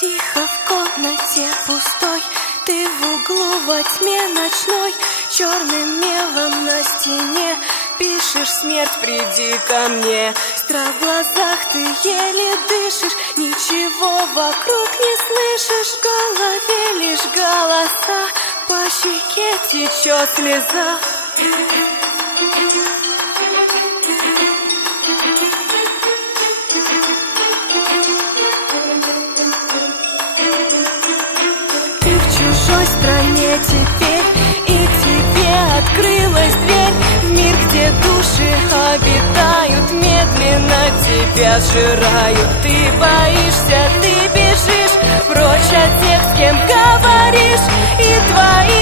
Тихо в комнате пустой, ты в углу во тьме ночной, черным мелом на стене пишешь: смерть, приди ко мне. Страх в глазах, ты еле дышишь, ничего вокруг не слышишь. В голове лишь голоса, по щеке течет слеза. В чужой стране теперь, и тебе открылась дверь в мир, где души обитают, медленно тебя сжирают. Ты боишься, ты бежишь прочь от тех, с кем говоришь, и твои